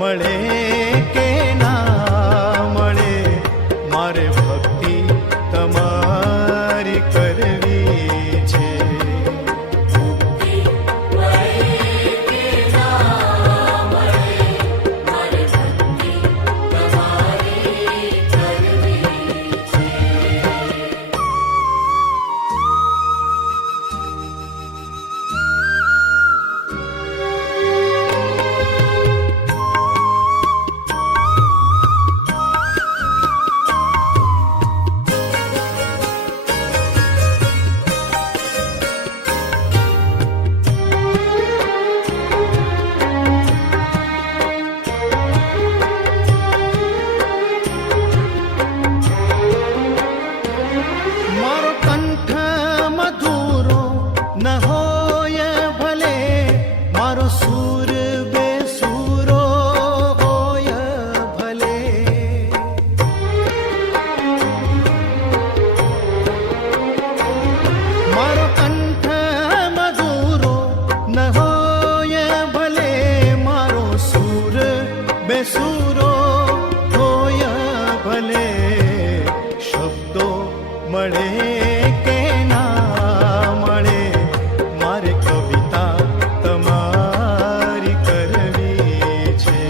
મળે કે ના મળે, મારે ભક્તિ તમારી કરવી છે. બેસુરો હોય ભલે, શબ્દો મળે કે ના મળે, મારે કવિતા તમારી કરવી છે.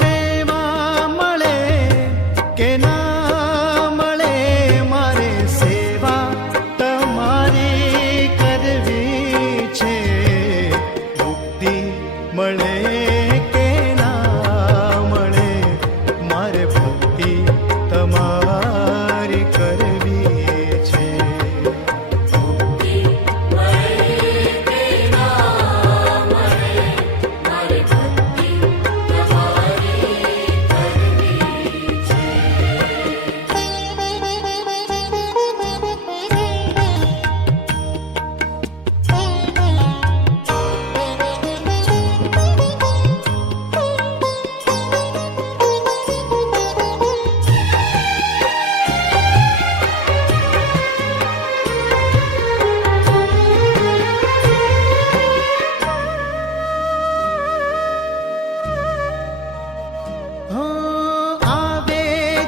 મેવા મળે કે ના મળે કે ના મળે, મારે ભક્તિ તમારી કરવી છે.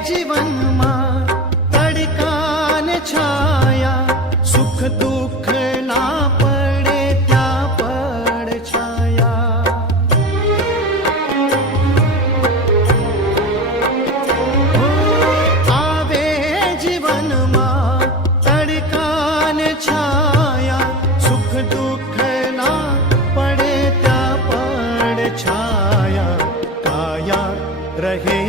જીવનમાં તડકા ને છાયા, સુખ દુઃખ ના પડે ત્યાં પડ છાયા. આવે જીવનમાં તડકા ને છાયા, સુખ દુઃખ ના પડે ત્યાં પડ છાયા. કાયા રહે